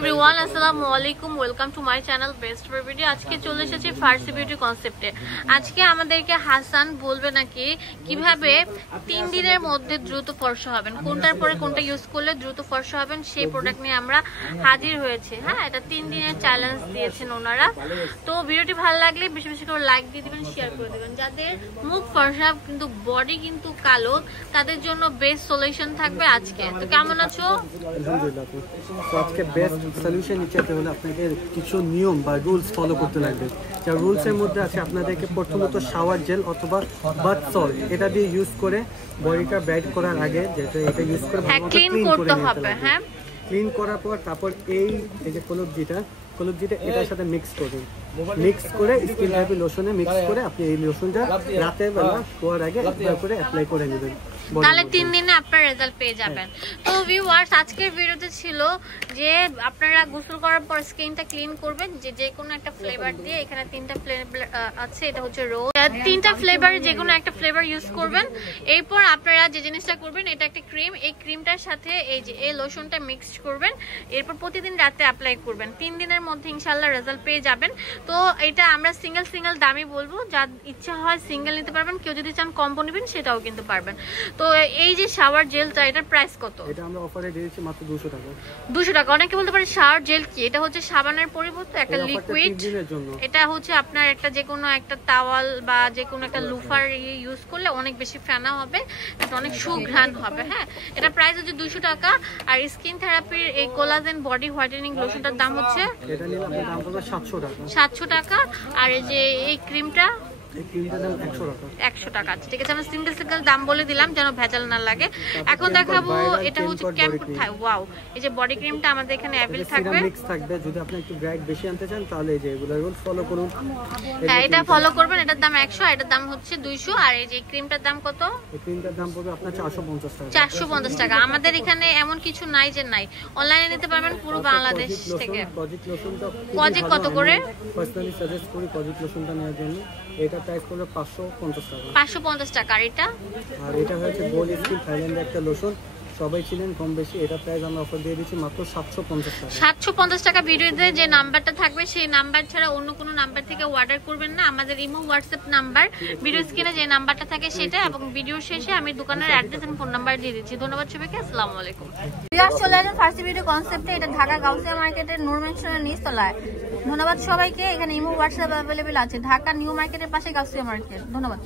Everyone, আসসালামু আলাইকুম। Welcome to my channel best video. আজকে চলে এসেছি ফার্সি বিউটি কনসেপ্টে। আজকে আমাদেরকে হাসান বলবে নাকি কিভাবে 3 দিনের মধ্যে দ্রুত ফর্সা হবেন, কোনটার পরে কোনটা ইউজ করলে দ্রুত ফর্সা হবেন, সেই প্রোডাক্ট নিয়ে আমরা হাজির হয়েছি। হ্যাঁ, এটা 3 দিনের চ্যালেঞ্জ দিয়েছেন ওনারা। তো ভিডিওটি ভালো লাগলে বেশি বেশি করে লাইক দিয়ে দিবেন, শেয়ার করে দেবেন। যাদের মুখ ফর্সা কিন্তু বডি কিন্তু কালো, তাদের জন্য বেস্ট সলিউশন থাকবে আজকে। তো কেমন আছো? আলহামদুলিল্লাহ। তো আজকে বেস্ট সলিউশন নিতে হলে আপনাকে কিছু নিয়ম বা রুলস ফলো করতে লাগবে। যা রুলসের মধ্যে আছে আপনাদেরকে প্রথমত শাওয়ার জেল অথবা বাথ সল্ট এটা দিয়ে ইউজ করে বডিটা ব্রাইট করার আগে যেটা এটা ইউজ করে ক্লিন করতে হবে। হ্যাঁ, ক্লিন করার পর তারপর এই যে কলুবজিটা এটার সাথে মিক্স করবেন। মিক্স করে স্কিন হ্যাপি লোশনে মিক্স করে আপনি এই লোশনটা রাতের বেলা শোয়ার আগে একবার করে অ্যাপ্লাই করে নেবেন, তাহলে 3 দিনে আপনার রেজাল্ট পেয়ে যাবেন। তো ভিউয়ার্স, আজকের ভিডিওতে ছিল যে আপনারা গোসল করার পর স্কিনটা ক্লিন করবেন যে কোনো একটা ফ্লেভার দিয়ে। এখানে 3টা ফ্লেভার আছে, এটা হচ্ছে রোজ। 3টা ফ্লেভার যে কোনো একটা ফ্লেভার ইউজ করবেন। এরপর আপনারা যে জিনিসটা করবেন, এটা একটা ক্রিম, এই ক্রিমটার সাথে এই যে এই লোশনটা মিক্সড করবেন। এরপর প্রতিদিন রাতে অ্যাপ্লাই করবেন। 3 দিনের মধ্যে ইনশাআল্লাহ রেজাল্ট পেয়ে যাবেন। তো এটা আমরা সিঙ্গেল দামই বলবো, যার ইচ্ছা হয় সিঙ্গেল নিতে পারবেন, কেউ যদি চান কম্বো নেবেন সেটাও কিন্তু পারবেন। তো এই যে শাওয়ার জেলটা, এটার প্রাইস কত? এটা আমরা অফারে দিয়েছি মাত্র 200 টাকা। 200 টাকা। অনেকে বলতে পারে শাওয়ার জেল কি? এটা হচ্ছে সাবানের পরিবর্তে একটা লিকুইড। এটা হচ্ছে আপনার একটা যে কোনো একটা টাওয়াল বা যে কোনো একটা লুফার ইউজ করলে অনেক বেশি ফেনা হবে, এটা অনেক সুঘ্রাণ হবে। হ্যাঁ, এটা প্রাইস হচ্ছে 200 টাকা। আর স্কিন থেরাপির এই কোলাজেন বডি হোয়াইটেনিং লোশনটার দাম হচ্ছে এটা নিলে আপনার দাম পড়বে 700 টাকা। 700 টাকা। আর এই যে এই ক্রিমটা এই ক্রিমটার দাম 100 টাকা। 100 টাকা। আচ্ছা, ঠিক আছে, আমরা সিঙ্গেল দাম বলে দিলাম যেন ভেজাল না লাগে। এখন দেখাবো এটা হচ্ছে ক্যাম্প। ওয়াও, এই যে বডি ক্রিমটা আমাদের এখানে অ্যাভেল থাকবে, মিক্স থাকবে। যদি আপনি একটু ব্রাইট বেশি আনতে চান তাহলে এই যে এগুলো রুলস ফলো করুন। হ্যাঁ, এটা ফলো করবেন। এটার দাম 100, এটার দাম হচ্ছে 200। আর এই যে ক্রিমটার দাম কত? এই ক্রিমটার দাম পড়বে আপনার 450 টাকা। 450 টাকা। আমাদের এখানে এমন কিছু নাই যে নাই, অনলাইনে নিতে পারবেন পুরো বাংলাদেশ থেকে। কজিক লোশনটা কত করে? পার্সোনালি সাজেস্ট করি কজিক লোশনটা নেওয়ার জন্য। এটা প্রাইস পড়বে 550 টাকা। 550 টাকা। আর এটা হচ্ছে গোল স্কিন থাইল্যান্ডের একটা লোশন, সবাই ছিলেন কম বেশি। এটা প্রাইস আমরা অফার দিয়ে দিচ্ছি মাত্র 750 টাকা। 750 টাকা। ভিডিওতে যে নাম্বারটা থাকবে সেই নাম্বার ছাড়া অন্য কোনো নাম্বার থেকে অর্ডার করবেন না। আমাদের ইমো হোয়াটসঅ্যাপ নাম্বার ভিডিও স্ক্রিনে যে নাম্বারটা থাকে সেটা, এবং ভিডিও শেষে আমি দোকানের অ্যাড্রেস এবং ফোন নাম্বার দিয়ে দিচ্ছি। ধন্যবাদ সবাইকে, আসসালামু আলাইকুম। চলে আসেন ফার্সি ভিডিও কনসেপ্টে। এটা ঢাকা গাউসিয়া মার্কেটের নূর মেনশনের নিচতলায়। ধন্যবাদ সবাইকে। এখানে ইমো হোয়াটসঅ্যাপ অ্যাভেলেবেল আছে। ঢাকা নিউ মার্কেটের পাশে গাউসিয়া মার্কেট। ধন্যবাদ।